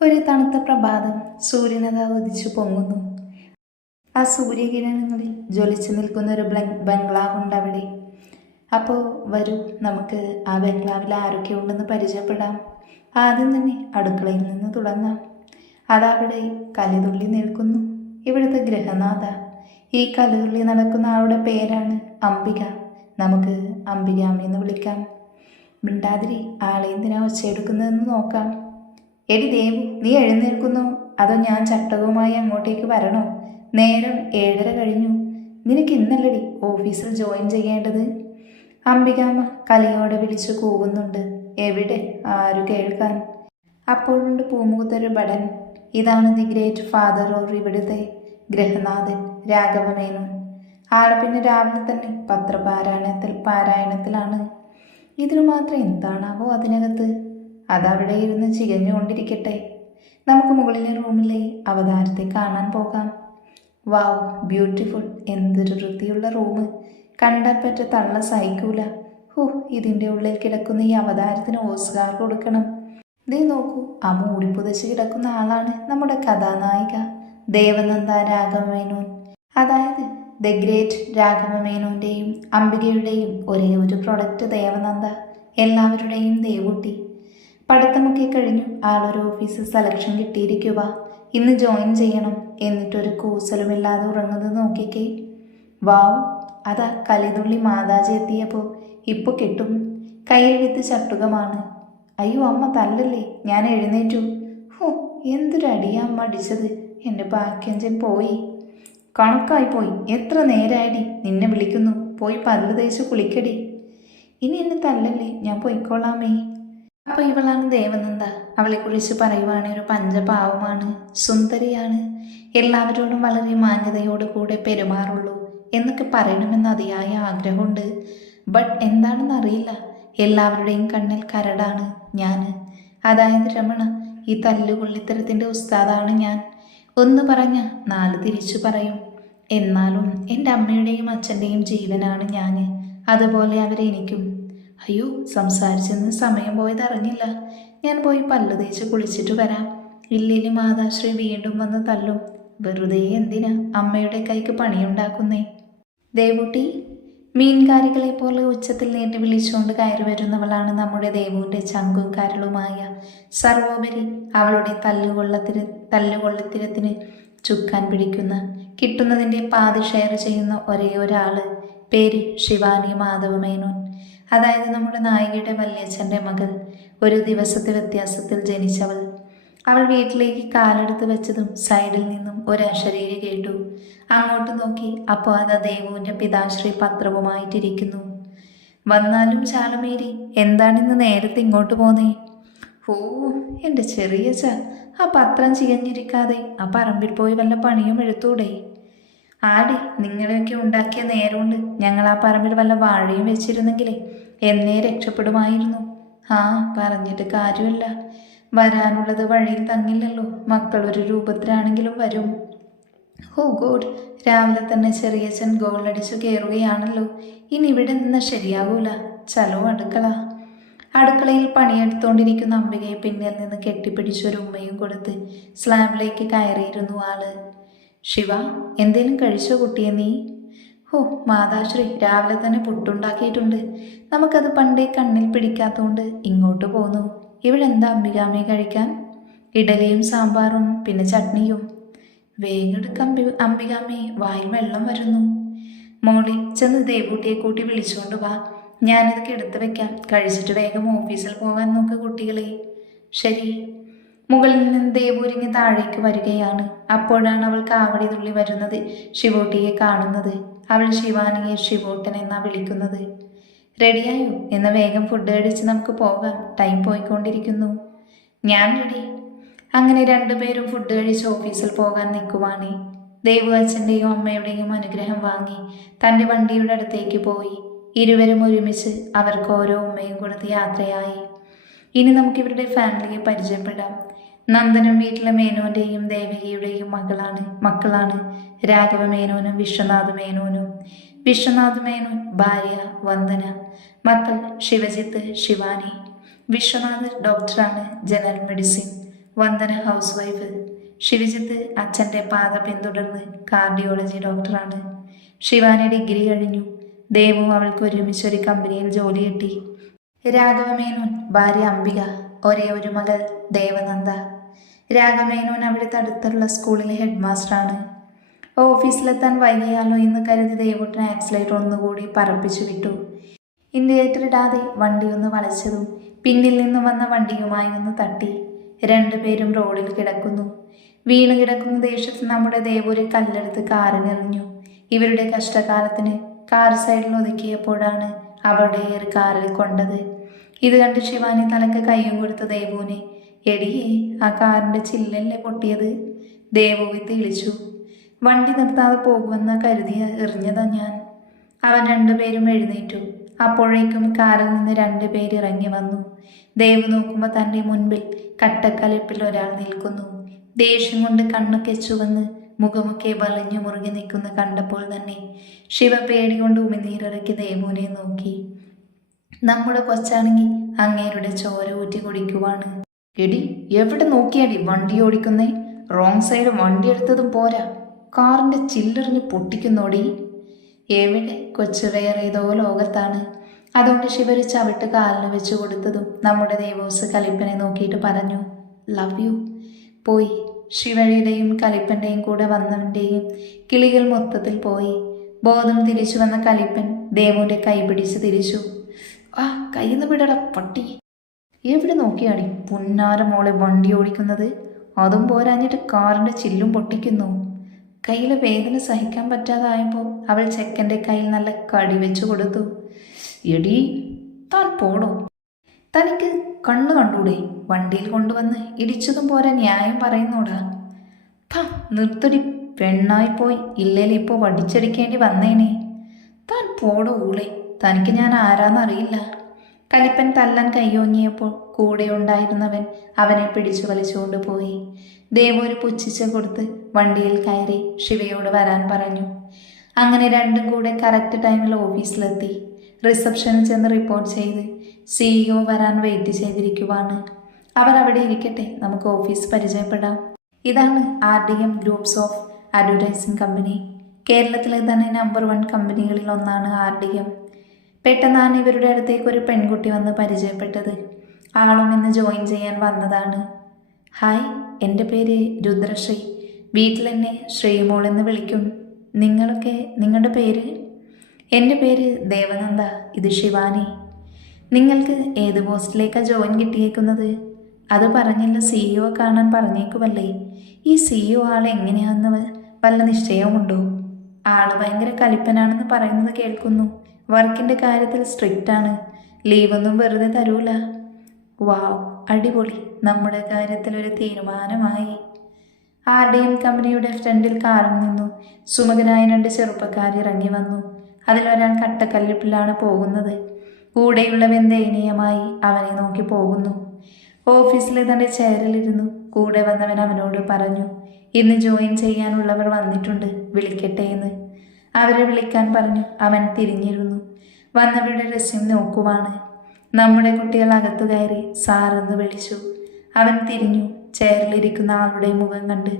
ഒരു തണുത്ത പ്രഭാതം സൂര്യനത ഉദിച്ചു പൊങ്ങുന്നു. ആ സൂര്യകിരണങ്ങളിൽ ജ്വലിച്ചു നിൽക്കുന്ന ഒരു ബംഗ്ലാവുണ്ട് അവിടെ അപ്പോൾ വരൂ നമുക്ക് ആ ബംഗ്ലാവിൽ ആരൊക്കെ ഉണ്ടെന്ന് പരിചയപ്പെടാം. ആദ്യം തന്നെ അടുക്കളയിൽ നിന്ന് തുടങ്ങാം. അതവിടെ കലിതുള്ളി നിൽക്കുന്നു. ഇവിടുത്തെ ഗ്രഹനാഥ ഈ കലിതുള്ളി നടക്കുന്ന ആളുടെ പേരാണ് അംബിക. നമുക്ക് അംബികാമ്മ എന്ന് വിളിക്കാം. മിണ്ടാതിരി ആളെ എന്തിനാ ഒച്ചയെടുക്കുന്നതെന്ന് നോക്കാം. എടി ദേവു നീ എഴുന്നേൽക്കുന്നു. അതോ ഞാൻ ചട്ടകവുമായി അങ്ങോട്ടേക്ക് വരണോ? നേരം ഏഴര കഴിഞ്ഞു. നിനക്ക് ഇന്നല്ലടി ഓഫീസിൽ ജോയിൻ ചെയ്യേണ്ടത്? അംബികാമ്മ കലിയോടെ വിളിച്ചു കൂവുന്നുണ്ട്. എവിടെ? ആരു കേൾക്കാൻ? അപ്പോഴുണ്ട് പൂമുഖത്തൊരു ബടൻ ഇതാണ് ദി ഗ്രേറ്റ് ഫാദർ ഓർ ഇവിടുത്തെ ഗ്രഹനാഥൻ രാഘവമേനോൻ. ആളെ പിന്നെ രാവിലെ തന്നെ പത്രപാരായണത്തിൽ പാരായണത്തിലാണ്. ഇതിനു മാത്രം എന്താണാവോ അതിനകത്ത്? അതവിടെ ഇരുന്ന് ചികഞ്ഞുകൊണ്ടിരിക്കട്ടെ. നമുക്ക് മുകളിലെ റൂമിലെ അവതാരത്തെ കാണാൻ പോകാം. Wow beautiful. എന്തൊരു വൃത്തിയുള്ള റൂം കണ്ടാൽ പറ്റ തള്ള സഹിക്കൂല. ഹോ ഇതിന്റെ ഉള്ളിൽ കിടക്കുന്ന ഈ അവതാരത്തിന് ഓസ്കാർ കൊടുക്കണം. ദേ നോക്കൂ ആ മൂടി പുതച്ച് കിടക്കുന്ന ആളാണ് നമ്മുടെ കഥാനായിക ദേവനന്ദ രാഘവമേനോൻ. അതായത് ദ ഗ്രേറ്റ് രാഘവമേനോന്റെയും അംബികയുടെയും ഒരേ ഒരു പ്രൊഡക്റ്റ് ദേവനന്ദ. എല്ലാവരുടെയും ദേവുട്ടി. പഠിത്തമൊക്കെ കഴിഞ്ഞു. ആളൊരു ഓഫീസ് സെലക്ഷൻ കിട്ടിയിരിക്കുക ഇന്ന് ജോയിൻ ചെയ്യണം. എന്നിട്ടൊരു കൂസലുമില്ലാതെ ഉറങ്ങുന്നത് നോക്കിക്കേ. വാവ് അതാ കലിതുള്ളി മാതാജി എത്തിയപ്പോൾ ഇപ്പോൾ കിട്ടും. കയ്യിൽ വിത്ത് ചട്ടുകമാണ്. അയ്യോ അമ്മ തല്ലല്ലേ? ഞാൻ എഴുന്നേറ്റു. ഹോ എന്തൊരടിയാ അമ്മ അടിച്ചത്. എന്റെ ബാക്കിയഞ്ചൻ പോയി. കണക്കായി പോയി. എത്ര നേരായടി. നിന്നെ വിളിക്കുന്നു. പോയി പല്ല് തേച്ച് കുളിക്കടി. ഇനി എന്നെ തല്ലല്ലേ? ഞാൻ പോയിക്കോളാമേ. അപ്പോൾ ഇവളാണ് ദേവനന്ദ. അവളെ അവളെക്കുറിച്ച് പറയുവാണ് ഒരു പഞ്ചപാവമാണ് സുന്ദരിയാണ്. എല്ലാവരോടും വളരെ മാന്യതയോട് കൂടെ പെരുമാറുള്ളൂ എന്നൊക്കെ പറയണമെന്ന് അതിയായ ആഗ്രഹമുണ്ട്. ബട്ട് എന്താണെന്ന് അറിയില്ല. എല്ലാവരുടെയും കണ്ണിൽ കരടാണ് ഞാൻ. അതായത് രമണ ഈ തല്ലുകൊള്ളിത്തരത്തിന്റെ ഉസ്താദാണ് ഞാൻ. ഒന്ന് പറഞ്ഞ നാല് തിരിച്ചു പറയും. എന്നാലും എന്റെ അമ്മയുടെയും അച്ഛന്റെയും ജീവനാണ് ഞാൻ. അതുപോലെ അവരെനിക്കും. അയ്യോ സംസാരിച്ചെന്ന് സമയം പോയത് അറിഞ്ഞില്ല. ഞാൻ പോയി പല്ല് തേച്ച് കുളിച്ചിട്ട് വരാം. ഇല്ലേലും മാതാശ്രീ വീണ്ടും വന്ന് തല്ലും വെറുതെ എന്തിനാ അമ്മയുടെ കൈക്ക് പണിയുണ്ടാക്കുന്നേ? ദേവൂട്ടി മീൻകാരികളെ പോലെ ഉച്ചത്തിൽ നേരിട്ട് വിളിച്ചുകൊണ്ട് കയറി വരുന്നവളാണ് നമ്മുടെ ദേവുവിന്റെ ചങ്കും കരളുമായ. സർവോപരി അവളുടെ തല്ലുകൊള്ളത്തിന് തല്ലുകൊള്ളത്തിരത്തിന് ചുക്കാൻ പിടിക്കുന്ന കിട്ടുന്നതിന്റെ പാതി ഷെയർ ചെയ്യുന്ന ഒരേ ഒരാൾ. പേര് ശിവാനി മാധവ മേനോൻ അതായത് നമ്മുടെ നായികയുടെ വല്യച്ഛന്റെ മകൾ ഒരു ദിവസത്തെ വ്യത്യാസത്തിൽ ജനിച്ചവൾ. അവൾ വീട്ടിലേക്ക് കാലെടുത്ത് വെച്ചതും സൈഡിൽ നിന്നും ഒരു അശരീരി കേട്ടു. അങ്ങോട്ട് നോക്കി അപ്പോൾ അത് ദേവുവിന്റെ പിതാശ്രീ പത്രവുമായിട്ടിരിക്കുന്നു. വന്നാലും ചാലമേരി എന്താണിന്ന് നേരത്തെ ഇങ്ങോട്ട് പോന്നേ? ഓ എന്റെ ചെറിയ ച ആ പത്രം ചികഞ്ഞിരിക്കാതെ ആ പറമ്പിൽ പോയി വല്ല പണിയും എഴുത്തൂടെ ആടി നിങ്ങളെയൊക്കെ ഉണ്ടാക്കിയ നേരമുണ്ട്. ഞങ്ങൾ ആ പറമ്പിൽ വല്ല വാഴയും വെച്ചിരുന്നെങ്കിലേ എന്നേ രക്ഷപ്പെടുമായിരുന്നു. ആ പറഞ്ഞിട്ട് കാര്യമല്ല. വരാനുള്ളത് വഴിയിൽ തങ്ങില്ലല്ലോ. മക്കൾ ഒരു രൂപത്തിലാണെങ്കിലും വരും. ഹോ ഗോഡ്. രാവിലെ തന്നെ ചെറിയച്ഛൻ ഗോളടിച്ചു കയറുകയാണല്ലോ. ഇനി ഇവിടെ നിന്ന് ശരിയാകൂല ചലോ അടുക്കള. അടുക്കളയിൽ പണിയെടുത്തോണ്ടിരിക്കുന്ന അംബികയെ പിന്നിൽ നിന്ന് കെട്ടിപ്പിടിച്ചൊരു ഉമ്മയും കൊടുത്ത് സ്ലാബിലേക്ക് കയറിയിരുന്നു ആൾ. ശിവ എന്തേലും കഴിച്ചോ കുട്ടിയെ നീ? ഓ മാതാശ്രീ രാവിലെ തന്നെ പുട്ടുണ്ടാക്കിയിട്ടുണ്ട്. നമുക്കത് പണ്ടേ കണ്ണിൽ പിടിക്കാത്തതുകൊണ്ട് ഇങ്ങോട്ട് പോന്നു. ഇവിടെ എന്താ അംബികാമയെ കഴിക്കാൻ? ഇഡലിയും സാമ്പാറും പിന്നെ ചട്നിയും. വേഗെടുക്ക അമ്പി അംബികാമേ വായിൽ വെള്ളം വരുന്നു. മോളി ചെന്ന് ദേവൂട്ടിയെ കൂട്ടി വിളിച്ചുകൊണ്ട് വാ. ഞാനിതൊക്കെ എടുത്തു വെക്കാം. കഴിച്ചിട്ട് വേഗം ഓഫീസിൽ പോകാൻ നോക്ക് കുട്ടികളെ. ശരി. മുകളിൽ നിന്ന് ദേവൂരിങ്ങി താഴേക്ക് വരികയാണ്. അപ്പോഴാണ് അവൾ കാവടി തുള്ളി വരുന്നത്. ശിവോട്ടിയെ കാണുന്നത്. അവൾ ശിവാനിയെ ശിവോട്ടൻ എന്നാ വിളിക്കുന്നത്. റെഡിയായോ? എന്ന വേഗം ഫുഡ് കഴിച്ച് നമുക്ക് പോകാം. ടൈം പോയിക്കൊണ്ടിരിക്കുന്നു. ഞാൻ റെഡി. അങ്ങനെ രണ്ടുപേരും ഫുഡ് കഴിച്ച് ഓഫീസിൽ പോകാൻ നിൽക്കുവാണേ. ദേവു അച്ഛന്റെയും അമ്മയുടെയും അനുഗ്രഹം വാങ്ങി തന്റെ വണ്ടിയുടെ അടുത്തേക്ക് പോയി. ഇരുവരും ഒരുമിച്ച് അവർക്ക് ഓരോ ഉമ്മയും കൊടുത്ത് യാത്രയായി. ഇനി നമുക്ക് ഇവരുടെ ഫാമിലിയെ പരിചയപ്പെടാം. നന്ദനും വീട്ടിലെ മേനോന്റെയും ദേവികയുടെയും മകളാണ് മക്കളാണ്. രാഘവ മേനോനും വിശ്വനാഥ് മേനോനും. വിശ്വനാഥ് മേനോൻ ഭാര്യ വന്ദന. മക്കൾ ശിവജിത്ത് ശിവാനി. വിശ്വനാഥ് ഡോക്ടറാണ് general medicine. Vandana housewife. Sivajith അച്ഛന്റെ പാത പിന്തുടർന്ന് കാർഡിയോളജി ഡോക്ടറാണ്. ശിവാനി ഡിഗ്രി കഴിഞ്ഞു. ദേവു അവൾക്ക് ഒരുമിച്ച് ഒരു കമ്പനിയിൽ ജോലി കിട്ടി. രാഘവമേനോൻ ഭാര്യ അംബിക ഒരേ ഒരു മകൾ ദേവനന്ദ. രാഘവമേനോൻ അവിടുത്തെ അടുത്തുള്ള സ്കൂളിലെ ഹെഡ് മാസ്റ്ററാണ് ഓഫീസിലെത്താൻ വൈകിയാലോ എന്ന് കരുതി ദേവുട്ടൻ ആക്സിലേറ്റർ ഒന്നുകൂടി പറപ്പിച്ചു വിട്ടു. ഇൻഡിക്കേറ്റർ ഇടാതെ വണ്ടി ഒന്ന് വളച്ചതും പിന്നിൽ നിന്ന് വന്ന വണ്ടിയുമായി ഒന്ന് തട്ടി. രണ്ടുപേരും റോഡിൽ കിടക്കുന്നു. വീണ് കിടക്കുന്ന ദേഷ്യത്തിൽ നമ്മുടെ ദേവൂര് കല്ലെടുത്ത് കാറിനെറിഞ്ഞു ഇവരുടെ കഷ്ടകാലത്തിന് കാർ സൈഡിൽ ഒതുക്കിയപ്പോഴാണ് അവരുടെ ഏറ് കാറിൽ കൊണ്ടത്. ഇത് കണ്ട് ശിവാനി തലക്ക് കയ്യും കൊടുത്ത ദേവുവിനെ എടിയേ ആ കാറിന്റെ ചില്ലല്ലേ പൊട്ടിയത്? ദേവുവി തെളിച്ചു. വണ്ടി നിർത്താതെ പോകുമെന്ന് കരുതി എറിഞ്ഞതാ ഞാൻ. അവൻ രണ്ടുപേരും എഴുന്നേറ്റു. അപ്പോഴേക്കും കാറിൽ നിന്ന് രണ്ടുപേർ ഇറങ്ങി വന്നു. ദേവ് നോക്കുമ്പോൾ തന്റെ മുൻപിൽ കട്ടക്കലിപ്പിൽ ഒരാൾ നിൽക്കുന്നു. ദേഷ്യം കൊണ്ട് കണ്ണു ചുവന്ന് മുഖമൊക്കെ വളഞ്ഞു മുറുകി നിൽക്കുന്ന കണ്ടപ്പോൾ തന്നെ ശിവ പേടി കൊണ്ട് ഉമിനീരിറക്കി ദേവുവിനെ നോക്കി. നമ്മുടെ കൊച്ചാണെങ്കിൽ അങ്ങേരുടെ ചോര ഊറ്റി കുടിക്കുവാണ്. എടി എവിടെ നോക്കിയാടി വണ്ടി ഓടിക്കുന്നേ? റോങ് സൈഡ് വണ്ടി എടുത്തതും പോരാ. കാറിന്റെ ചില്ലറിന് പൊട്ടിക്കുന്നോടി. എവിടെ? കൊച്ചു വേറെ ഏതോ ലോകത്താണ്. അതുകൊണ്ട് ശിവര് ചവിട്ട് കാലിന് വെച്ച് കൊടുത്തതും നമ്മുടെ ദേവോസ് കലിപ്പനെ നോക്കിയിട്ട് പറഞ്ഞു ലവ് യു പോയി. ശിവഴിയുടെയും കലിപ്പന്റെയും കൂടെ വന്നവന്റെയും കിളികൾ മൊത്തത്തിൽ പോയി. ബോധം തിരിച്ചു വന്ന കലിപ്പൻ ദേവുവിന്റെ കൈ പിടിച്ച് തിരിച്ചു. ആ കയ്യിൽ വിടട പട്ടി എവിടെ നോക്കിയാടി? പുന്നാര മോളെ വണ്ടി ഓടിക്കുന്നത്. അതും പോരാഞ്ഞിട്ട് കാറിന്റെ ചില്ലും പൊട്ടിക്കുന്നു. കയ്യിലെ വേദന സഹിക്കാൻ പറ്റാതായപ്പോൾ അവൾ ചെക്കന്റെ കയ്യിൽ നല്ല കടി വെച്ചു കൊടുത്തു. എടി താൻ പോടോ. തനിക്ക് കണ്ണു കണ്ടൂടെ? വണ്ടിയിൽ കൊണ്ടുവന്ന് ഇടിച്ചതും പോരാ ന്യായം പറയുന്നോടാ. പ നിർത്തടി. പെണ്ണായി പോയി ഇല്ലേൽ ഇപ്പോൾ വടിച്ചടിക്കേണ്ടി വന്നേനെ. താൻ പോടോ ഊളെ. തനിക്ക് ഞാൻ ആരാന്നറിയില്ല. കലിപ്പൻ തല്ലാൻ കൈയോങ്ങിയപ്പോൾ കൂടെ ഉണ്ടായിരുന്നവൻ അവനെ പിടിച്ചു വലിച്ചുകൊണ്ട് പോയി. ദേവു പുച്ഛിച്ച കൊടുത്ത് വണ്ടിയിൽ കയറി ശിവയോട് വരാൻ പറഞ്ഞു. അങ്ങനെ രണ്ടും കൂടെ കറക്റ്റ് ടൈമിൽ ഓഫീസിലെത്തി. റിസപ്ഷനിൽ ചെന്ന് റിപ്പോർട്ട് ചെയ്ത് സിഇഒ വരാൻ വെയിറ്റ് ചെയ്തിരിക്കുവാണ്. അവർ അവിടെ ഇരിക്കട്ടെ. നമുക്ക് ഓഫീസ് പരിചയപ്പെടാം. ഇതാണ് R D M groups of advertising company. കേരളത്തിലെ തന്നെ നമ്പർ വൺ കമ്പനികളിൽ ഒന്നാണ് ആർ ഡി എം. പെട്ടെന്നാണ് ഇവരുടെ അടുത്തേക്ക് ഒരു പെൺകുട്ടി വന്ന് പരിചയപ്പെട്ടത്. ആളും ഇന്ന് ജോയിൻ ചെയ്യാൻ വന്നതാണ്. ഹായ് എന്റെ പേര് രുദ്രശ്രീ. വീട്ടിൽ എന്നെ ശ്രീമോൾ എന്ന് വിളിക്കും. നിങ്ങളൊക്കെ നിങ്ങളുടെ പേര്? എന്റെ പേര് ദേവനന്ദ. ഇത് ശിവാനി. നിങ്ങൾക്ക് ഏത് പോസ്റ്റിലേക്കാണ് ജോയിൻ കിട്ടിയേക്കുന്നത്? അത് പറഞ്ഞില്ല സിഇഒ കാണാൻ പറഞ്ഞേക്കുമല്ലേ ഈ സിഇഒ ആൾ എങ്ങനെയാണെന്ന് വല്ല നിശ്ചയമുണ്ടോ ആൾ ഭയങ്കര കലിപ്പനാണെന്ന് പറയുന്നത് കേൾക്കുന്നു. വർക്കിന്റെ കാര്യത്തിൽ സ്ട്രിക്റ്റ് ആണ് ലീവൊന്നും വെറുതെ തരൂല. വാവ് അടിപൊളി. നമ്മുടെ കാര്യത്തിൽ ഒരു തീരുമാനമായി. ആർ ഡി എം കമ്പനിയുടെ ഫ്രണ്ടിൽ കാറിൽ നിന്നു. സുമുഖനായ രണ്ട് ചെറുപ്പക്കാർ ഇറങ്ങി വന്നു. അതിലൊരാൾ കട്ടക്കല്ലിപ്പിലാണ് പോകുന്നത്. കൂടെയുള്ളവൻ ദയനീയമായി അവനെ നോക്കി പോകുന്നു. ഓഫീസിലെ തന്റെ ചെയറിലിരുന്നു കൂടെ വന്നവൻ അവനോട് പറഞ്ഞു ഇന്ന് ജോയിൻ ചെയ്യാനുള്ളവർ വന്നിട്ടുണ്ട് വിളിക്കട്ടെ എന്ന്. അവരെ വിളിക്കാൻ പറഞ്ഞു അവൻ തിരിഞ്ഞിരുന്നു. വന്നവരുടെ രസ്യം നോക്കുവാണ്. നമ്മുടെ കുട്ടികൾ അകത്തു കയറി സാറെന്ന് വിളിച്ചു. അവൻ തിരിഞ്ഞു. ചെയറിലിരിക്കുന്ന ആളുടെ മുഖം കണ്ട്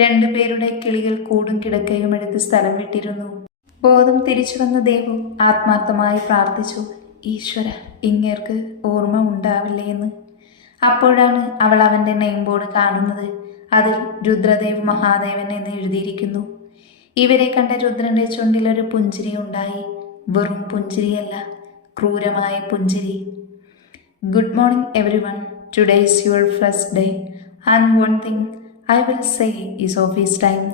രണ്ടുപേരുടെ കിളികൾ കൂടും കിടക്കയും എടുത്ത് സ്ഥലം വിട്ടിരുന്നു. ബോധം തിരിച്ചു വന്ന ദേവു ആത്മാർത്ഥമായി പ്രാർത്ഥിച്ചു ഈശ്വര ഇങ്ങേർക്ക് ഓർമ്മ ഉണ്ടാവില്ലേ എന്ന്. അപ്പോഴാണ് അവൾ അവന്റെ നെയിം ബോർഡ് കാണുന്നത്. അതിൽ രുദ്രദേവ് മഹാദേവൻ എന്ന് എഴുതിയിരിക്കുന്നു. ഇവരെ കണ്ട രുദ്രന്റെ ചുണ്ടിലൊരു പുഞ്ചിരി ഉണ്ടായി. വെറും പുഞ്ചിരിയല്ല ക്രൂരമായ പുഞ്ചിരി. Good morning everyone today is your first day and one thing I will say is office time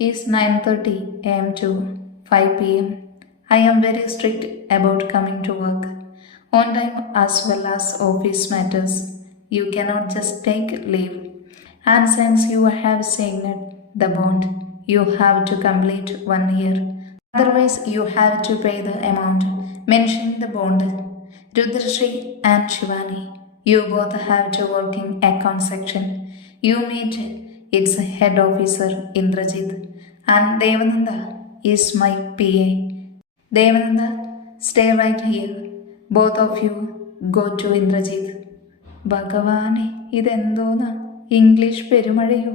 is nine thirty A M to five P M I am very strict about coming to work on time as well as office matters. You cannot just take leave. And since you have signed the bond, you have to complete one year. Otherwise, you have to pay the amount. Mention the bond. Rudrashri and Shivani, you both have to work in account section. You meet its head officer Indrajit and Devananda is my PA. Devananda, stay right here. Both of you go to Indrajit. ഭഗവാനെ ഇതെന്തോന്നാ? English പെരുമഴയോ?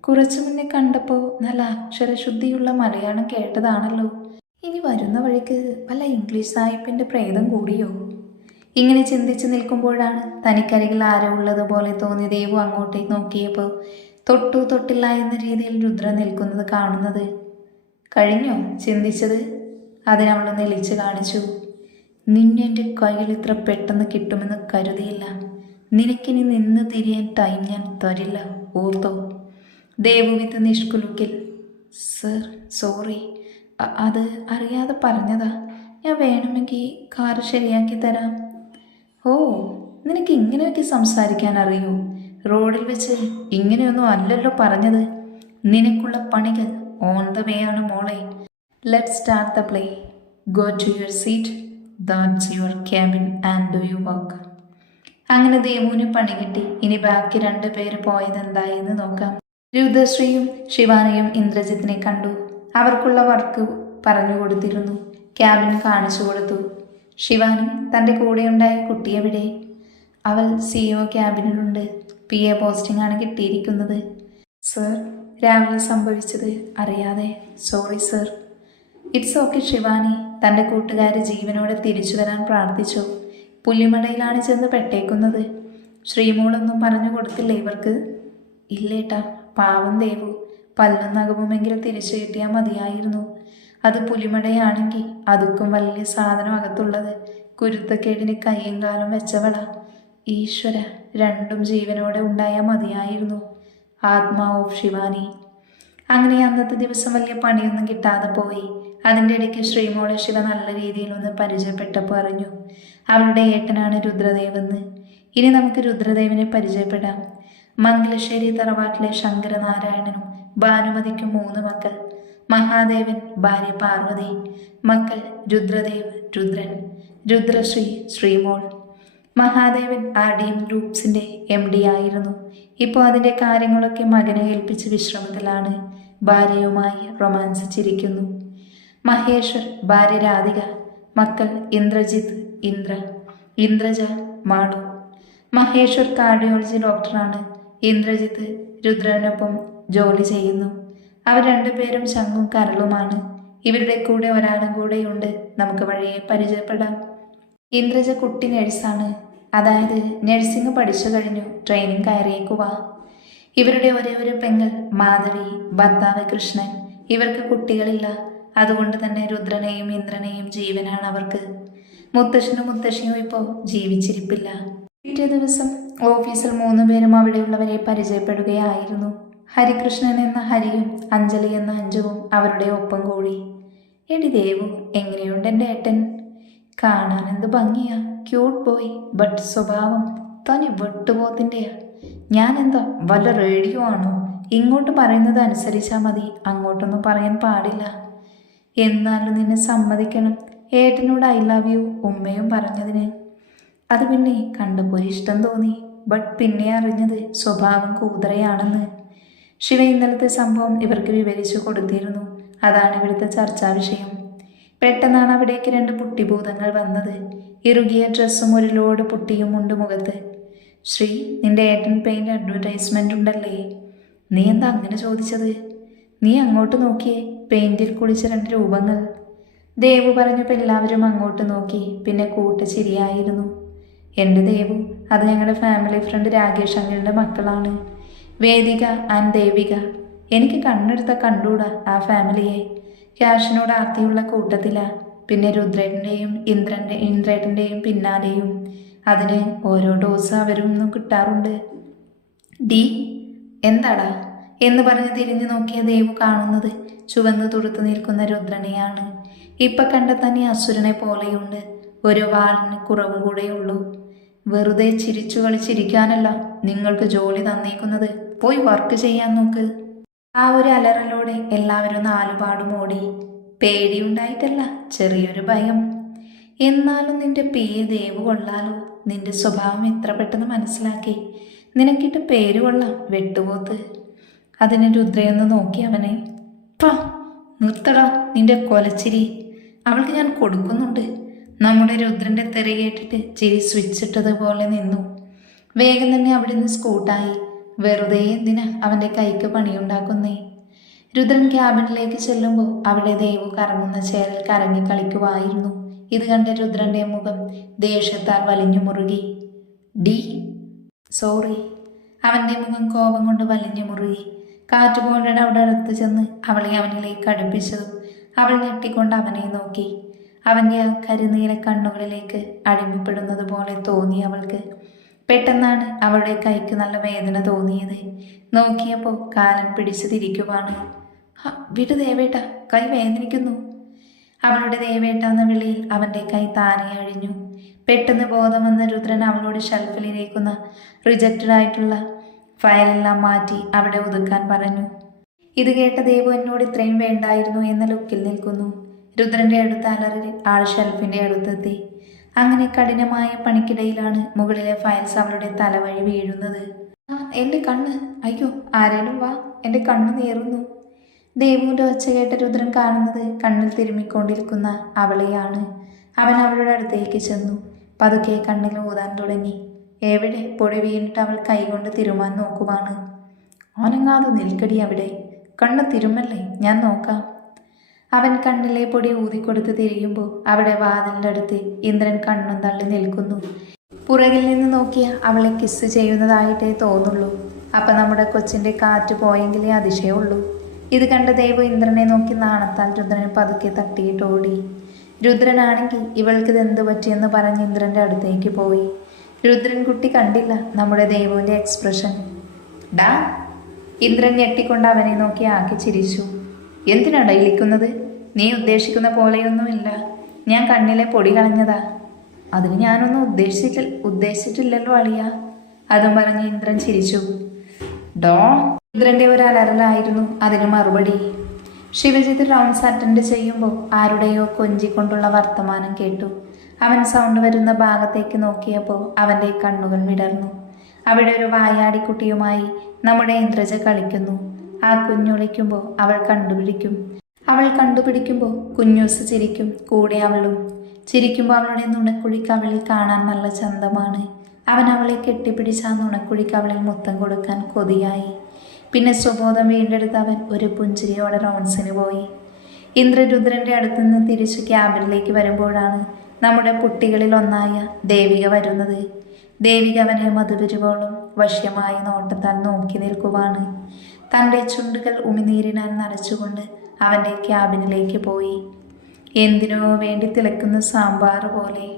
കുറച്ചു മുന്നേ കണ്ടപ്പോൾ നല്ല അക്ഷരശുദ്ധിയുള്ള മലയാളം കേട്ടതാണല്ലോ. ഇനി വരുന്ന വഴിക്ക് പല ഇംഗ്ലീഷ് സാഹിബിന്റെ പ്രേതം കൂടിയോ? ഇങ്ങനെ ചിന്തിച്ച് നിൽക്കുമ്പോഴാണ് തനിക്കരികിൽ ആരോ ഉള്ളതുപോലെ തോന്നി ദേവു അങ്ങോട്ടേക്ക് നോക്കിയപ്പോൾ തൊട്ടു തൊട്ടില്ല എന്ന രീതിയിൽ രുദ്ര നിൽക്കുന്നത് കാണുന്നത്. കഴിഞ്ഞോ ചിന്തിച്ചത്? അതിനവൾ നെളിച്ച് കാണിച്ചു. നിന്നെ എന്റെ കയ്യിൽ ഇത്ര പെട്ടെന്ന് കിട്ടുമെന്ന് കരുതിയില്ല. നിനക്കിനി നിന്ന് തിരിയാൻ ടൈം ഞാൻ തരില്ല ഓർത്തോ ദേവുവിത്ത് നിഷ്കുലുക്കിൽ സർ സോറി. അത് അറിയാതെ പറഞ്ഞതാ. ഞാൻ വേണമെങ്കിൽ കാർ ശരിയാക്കി തരാം. ഓ നിനക്ക് ഇങ്ങനെയൊക്കെ സംസാരിക്കാൻ അറിയൂ? റോഡിൽ വെച്ച് ഇങ്ങനെയൊന്നും അല്ലല്ലോ പറഞ്ഞത്. നിനക്കുള്ള പണികൾ ഓൺ ദ വേ ആണ് മോളെ. Let start the play go to your seat that's your cabin and do you work അങ്ങനെ ദേവുവിന് പണി കിട്ടി. ഇനി ബാക്കി രണ്ടു പേര് പോയത് എന്തായെന്ന് നോക്കാം. രുദ്രശ്രീയും ശിവാനിയും ഇന്ദ്രജിത്തിനെ കണ്ടു. അവർക്കുള്ള വർക്ക് പറഞ്ഞു കൊടുത്തിരുന്നു. ക്യാബിൻ കാണിച്ചു കൊടുത്തു. ശിവാനി തന്റെ കൂടെയുണ്ടായ കുട്ടിയെവിടെ അവൾ സിഇഒ ക്യാബിനിലുണ്ട്. പി എ പോസ്റ്റിംഗ് ആണ് കിട്ടിയിരിക്കുന്നത്. സർ രാവിലെ സംഭവിച്ചത് അറിയാതെ. Sorry sir it's okay Shivani. തന്റെ കൂട്ടുകാരെ ജീവനോടെ തിരിച്ചു വരാൻ പ്രാർത്ഥിച്ചു. പുല്ലിമടയിലാണ് ചെന്ന് പെട്ടേക്കുന്നത്. ശ്രീമോളൊന്നും പറഞ്ഞു കൊടുത്തില്ലേ ഇവർക്ക്? ഇല്ലേട്ടാ പാവം ദേവു. പല്ലും നഖവുമെങ്കിലും തിരിച്ചു കിട്ടിയാൽ മതിയായിരുന്നു. അത് പുലിമടയാണെങ്കിൽ അതുക്കും വലിയ സാധനം അകത്തുള്ളത് കുരുത്തക്കേടിന് കയ്യും കാലം വെച്ചവള. ഈശ്വര രണ്ടും ജീവനോടെ ഉണ്ടായാൽ മതിയായിരുന്നു. ആത്മാവ് ശിവാനി. അങ്ങനെ അന്നത്തെ ദിവസം വലിയ പണിയൊന്നും കിട്ടാതെ പോയി. അതിന്റെ ഇടയ്ക്ക് ശ്രീമോളെ ശിവ നല്ല രീതിയിൽ ഒന്ന് പരിചയപ്പെട്ടപ്പോൾ അറിഞ്ഞു. അവളുടെ ഏട്ടനാണ് രുദ്രദേവെന്ന് ഇനി നമുക്ക് രുദ്രദേവനെ പരിചയപ്പെടാം. മംഗലശ്ശേരി തറവാട്ടിലെ ശങ്കരനാരായണനും ഭാനുമതിക്കും മൂന്ന് മക്കൾ. മഹാദേവൻ ഭാര്യ പാർവതി. മക്കൾ Rudradev Rudran. Rudrasree Sreemol. Mahadevan R D M ഗ്രൂപ്പ്സിന്റെ M D ആയിരുന്നു. ഇപ്പോൾ അതിന്റെ കാര്യങ്ങളൊക്കെ മകനെ ഏൽപ്പിച്ച് വിശ്രമത്തിലാണ്. ഭാര്യയുമായി റൊമാൻസിച്ചിരിക്കുന്നു. മഹേശ്വർ ഭാര്യ രാധിക മക്കൾ ഇന്ദ്രജിത്ത് ഇന്ദ്ര ഇന്ദ്രജ മാളു. മഹേശ്വർ കാർഡിയോളജി ഡോക്ടറാണ് ഇന്ദ്രജിത്ത് രുദ്രനൊപ്പം ജോലി ചെയ്യുന്നു. അവർ രണ്ടുപേരും ശംഖും കരളുമാണ്. ഇവരുടെ കൂടെ ഒരാളും കൂടെയുണ്ട്. നമുക്ക് വഴിയെ പരിചയപ്പെടാം. ഇന്ദ്രജ കുട്ടി നഴ്സാണ്. അതായത് നഴ്സിംഗ് പഠിച്ചു കഴിഞ്ഞു. ട്രെയിനിങ് കയറിയേക്കുക ഇവരുടെ ഒരേ ഒരു പെങ്ങൾ മാധവി ഭർത്താവ് കൃഷ്ണൻ. ഇവർക്ക് കുട്ടികളില്ല. അതുകൊണ്ട് തന്നെ രുദ്രനെയും ഇന്ദ്രനെയും ജീവനാണ് അവർക്ക്. മുത്തശ്ശനും മുത്തശ്ശിയും ഇപ്പോൾ ജീവിച്ചിരിപ്പില്ല. പിറ്റേ ദിവസം ഓഫീസിൽ മൂന്ന് പേരും അവിടെയുള്ളവരെ പരിചയപ്പെടുകയായിരുന്നു. ഹരികൃഷ്ണൻ എന്ന ഹരിയും അഞ്ജലി എന്ന അഞ്ജുവും അവരുടെ ഒപ്പം കൂടി. എടി ദേവു എങ്ങനെയുണ്ട് എന്റെ ഏട്ടൻ? കാണാൻ എന്ത് ഭംഗിയാ. ക്യൂട്ട് ബോയ് ബട്ട് സ്വഭാവം തനി വെട്ടുപോത്തിന്റെയാ ഞാൻ എന്താ വല്ല റേഡിയോ ആണോ? ഇങ്ങോട്ട് പറയുന്നത് അനുസരിച്ചാൽ മതി. അങ്ങോട്ടൊന്നും പറയാൻ പാടില്ല. എന്നാലും നിന്നെ സമ്മതിക്കണം. ഏട്ടനോട് ഐ ലവ് യു ഉമ്മയും പറഞ്ഞതിന്. അത് പിന്നെ കണ്ടപ്പോൾ ഇഷ്ടം തോന്നി. ബട്ട് പിന്നെ അറിഞ്ഞത് സ്വഭാവം കൂതറയാണെന്ന്. ശിവ ഇന്നലത്തെ സംഭവം ഇവർക്ക് വിവരിച്ചു കൊടുത്തിരുന്നു. അതാണ് ഇവിടുത്തെ ചർച്ചാ വിഷയം. പെട്ടെന്നാണ് അവിടേക്ക് രണ്ട് പുട്ടിഭൂതങ്ങൾ വന്നത്. ഇറുകിയ ഡ്രസ്സും ഒരു ലോഡ് പുട്ടിയും ഉണ്ട് മുഖത്ത്. ശ്രീ നിന്റെ ഏട്ടൻ പെയിന്റ് അഡ്വർടൈസ്മെന്റ് ഉണ്ടല്ലേ? നീ എന്താ അങ്ങനെ ചോദിച്ചത്? നീ അങ്ങോട്ട് നോക്കിയേ. പെയിന്റിൽ കുളിച്ച രണ്ട് രൂപങ്ങൾ. ദേവു പറഞ്ഞപ്പോൾ എല്ലാവരും അങ്ങോട്ട് നോക്കി. പിന്നെ കൂട്ട് ശരിയായിരുന്നു എന്റെ ദേവു അത് ഞങ്ങളുടെ ഫാമിലി ഫ്രണ്ട് രാകേഷ് അങ്കിളുടെ മക്കളാണ്. വേദിക ആൻഡ് ദേവിക എനിക്ക് കണ്ണെടുത്ത കണ്ടൂടാ ആ ഫാമിലിയെ. ക്യാഷിനോട് ആർത്തിയുള്ള കൂട്ടത്തിലാ. പിന്നെ രുദ്രേട്ടന്റെയും ഇന്ദ്രന്റെ ഇന്ദ്രേട്ടന്റെയും പിന്നാലെയും. അതിന് ഓരോ ഡോസ് അവരും കിട്ടാറുണ്ട്. ഡി എന്താടാ? എന്ന് പറഞ്ഞ് തിരിഞ്ഞു നോക്കിയ ദേവു കാണുന്നത് ചുവന്ന് തുടുത്തു നിൽക്കുന്ന രുദ്രനെയാണ്. ഇപ്പൊ കണ്ട തന്നെ അസുരനെ പോലെയുണ്ട്. ഒരു വാളിന് കുറവും കൂടെയുള്ളൂ വെറുതെ ചിരിച്ചു കളിച്ചിരിക്കാനല്ല നിങ്ങൾക്ക് ജോലി തന്നേക്കുന്നത്. പോയി വർക്ക് ചെയ്യാൻ നോക്ക്. ആ ഒരു അലറലോടെ എല്ലാവരും നാലുപാടും ഓടി. പേടിയുണ്ടായിട്ടല്ല ചെറിയൊരു ഭയം. എന്നാലും നിന്റെ പേര് ദേവ് കൊള്ളാലോ. നിന്റെ സ്വഭാവം എത്ര പെട്ടെന്ന് മനസ്സിലാക്കി. നിനക്കിട്ട് പേര് കൊള്ളാം വെട്ടുപോത്ത്. അതിന് രുദ്രയൊന്ന് നോക്കി അവനെ. പാ നിർത്തടാ നിന്റെ കൊലച്ചിരി. അവൾക്ക് ഞാൻ കൊടുക്കുന്നുണ്ട്. നമ്മുടെ രുദ്രന്റെ തെറി കേട്ടിട്ട് ചിരി സ്വിച്ച് ഇട്ടതുപോലെ നിന്നു. വേഗം തന്നെ അവിടെ നിന്ന് സ്കൂട്ടായി. വെറുതെ എന്തിനാ അവന്റെ കൈക്ക് പണിയുണ്ടാക്കുന്നേ? രുദ്രൻ ക്യാബിനിലേക്ക് ചെല്ലുമ്പോൾ അവിടെ ദേവു കറങ്ങുന്ന ചേരൽ കറങ്ങി കളിക്കുവായിരുന്നു. ഇത് കണ്ട രുദ്രന്റെ മുഖം ദേഷ്യത്താൽ വലിഞ്ഞു മുറുകി. ഡി സോറി. അവന്റെ മുഖം കോപം കൊണ്ട് വലിഞ്ഞു മുറുകി. കാറ്റുപോലെ അവിടെ അടുത്ത് ചെന്ന് അവളെ അവനിലേക്ക് അടുപ്പിച്ചതും അവൾ ഞെട്ടിക്കൊണ്ട് അവനെ നോക്കി. അവന്റെ ആ കരുനീല കണ്ണുകളിലേക്ക് അടിമപ്പെടുന്നത് പോലെ തോന്നി അവൾക്ക്. പെട്ടെന്നാണ് അവളുടെ കൈക്ക് നല്ല വേദന തോന്നിയത്. നോക്കിയപ്പോൾ കാലം പിടിച്ചു തിരിക്കുവാണ്. "ഹ, വിട് ദേവേട്ട കൈ വേദനിക്കുന്നു. അവളുടെ ദേവേട്ട എന്ന വിളിയിൽ അവന്റെ കൈ താനെ അഴിഞ്ഞു. പെട്ടെന്ന് ബോധം വന്ന രുദ്രൻ അവളോട് ഷെൽഫിലിരിക്കുന്ന റിജക്റ്റഡ് ആയിട്ടുള്ള ഫയലെല്ലാം മാറ്റി അവിടെ ഒതുക്കാൻ പറഞ്ഞു. ഇത് കേട്ട ദേവു എന്നോട് ഇത്രയും വേണ്ടായിരുന്നു എന്ന ലുക്കിൽ നിൽക്കുന്നു. രുദ്രന്റെ അടുത്ത അലറി ആൾ ഷെൽഫിന്റെ അടുത്തെത്തി. അങ്ങനെ കഠിനമായ പണിക്കിടയിലാണ് മുകളിലെ ഫയൽസ് അവളുടെ തലവഴി വീഴുന്നത്. ആ എന്റെ കണ്ണ്. അയ്യോ ആരേലും വാ. എന്റെ കണ്ണ് നേറുന്നു. ദേവുവിന്റെ ഒച്ച കേട്ട രുദ്രൻ കാണുന്നത് കണ്ണിൽ തിരുമ്മിക്കൊണ്ടിരിക്കുന്ന അവളെയാണ്. അവൻ അവളുടെ അടുത്തേക്ക് ചെന്നു. പതുക്കെ കണ്ണിൽ ഊതാൻ തുടങ്ങി. എവിടെ പൊടി വീണിട്ട് അവൾ കൈകൊണ്ട് തിരുമാൻ നോക്കുവാണ്. അവനങ്ങാതെ നിൽക്കടി അവിടെ. കണ്ണ് തിരുമല്ലേ? ഞാൻ നോക്കാം. അവൻ കണ്ണിലെ പൊടി ഊതിക്കൊടുത്ത് തിരിയുമ്പോൾ അവിടെ വാതിലിന്റെ അടുത്ത് ഇന്ദ്രൻ കണ്ണും തള്ളി നിൽക്കുന്നു. പുറകിൽ നിന്ന് നോക്കിയ അവളെ കിസ് ചെയ്യുന്നതായിട്ടേ തോന്നുള്ളൂ. അപ്പം നമ്മുടെ കൊച്ചിന്റെ കാറ്റ് പോയെങ്കിലേ അതിശയമുള്ളൂ ഇത് കണ്ട ദൈവം ഇന്ദ്രനെ നോക്കി നാണത്താൽ രുദ്രനെ പതുക്കെ തട്ടിയിട്ട് ഓടി. രുദ്രനാണെങ്കിൽ ഇവൾക്കിത് എന്ത് പറ്റിയെന്ന് പറഞ്ഞ് ഇന്ദ്രന്റെ അടുത്തേക്ക് പോയി. രുദ്രൻ കുട്ടി കണ്ടില്ല നമ്മുടെ ദേവുവിന്റെ എക്സ്പ്രഷൻ ഡാ ഇന്ദ്രൻ ഞെട്ടിക്കൊണ്ട് അവനെ നോക്കി ആക്കി ചിരിച്ചു. എന്തിനാടാ ഇളിക്കുന്നത്? നീ ഉദ്ദേശിക്കുന്ന പോലെയൊന്നുമില്ല. ഞാൻ കണ്ണിലെ പൊടി കളഞ്ഞതാ. അതിന് ഞാനൊന്നും ഉദ്ദേശിച്ചിട്ട് ഉദ്ദേശിച്ചിട്ടില്ലല്ലോ അളിയ. അതും പറഞ്ഞ് ഇന്ദ്രൻ ചിരിച്ചു. ഡോ ഇന്ദ്രന്റെ ഒരു അലറലായിരുന്നു അതിന് മറുപടി. ശിവജിത്ത് റൗണ്ട്സ് അറ്റൻഡ് ചെയ്യുമ്പോൾ ആരുടെയോ കൊഞ്ചിക്കൊണ്ടുള്ള വർത്തമാനം കേട്ടു. അവൻ സൗണ്ട് വരുന്ന ഭാഗത്തേക്ക് നോക്കിയപ്പോൾ അവന്റെ കണ്ണുകൾ വിടർന്നു. അവിടെ ഒരു വായാടിക്കുട്ടിയുമായി നമ്മുടെ ഇന്ദ്രജ കളിക്കുന്നു. ആ കുഞ്ഞുളിക്കുമ്പോൾ അവൾ കണ്ടുപിടിക്കും. അവൾ കണ്ടുപിടിക്കുമ്പോൾ കുഞ്ഞൂസ് ചിരിക്കും കൂടെ അവളും. ചിരിക്കുമ്പോൾ അവളുടെ നുണക്കുഴി അവളിൽ കാണാൻ നല്ല ചന്തമാണ്. അവൻ അവളെ കെട്ടിപ്പിടിച്ച് ആ നുണക്കുഴി അവളിൽ മുത്തം കൊടുക്കാൻ കൊതിയായി. പിന്നെ സ്വബോധം വീണ്ടെടുത്ത് അവൻ ഒരു പുഞ്ചിരിയോടെ റോൺസിന് പോയി. ഇന്ദ്രരുദ്രന്റെ അടുത്തുനിന്ന് തിരിച്ചു ക്യാബിനിലേക്ക് വരുമ്പോഴാണ് നമ്മുടെ കുട്ടികളിൽ ഒന്നായ ദേവിക വരുന്നത്. ദേവിക അവനെ വശ്യമായി വശ്യമായ നോട്ടത്താൽ നോക്കി നിൽക്കുവാണ്. തന്റെ ചുണ്ടുകൾ ഉമിനീരിനാൽ നനച്ചുകൊണ്ട് അവന്റെ ക്യാബിനിലേക്ക് പോയി. എന്തിനോ വേണ്ടി തിളക്കുന്ന സാമ്പാർ പോലെ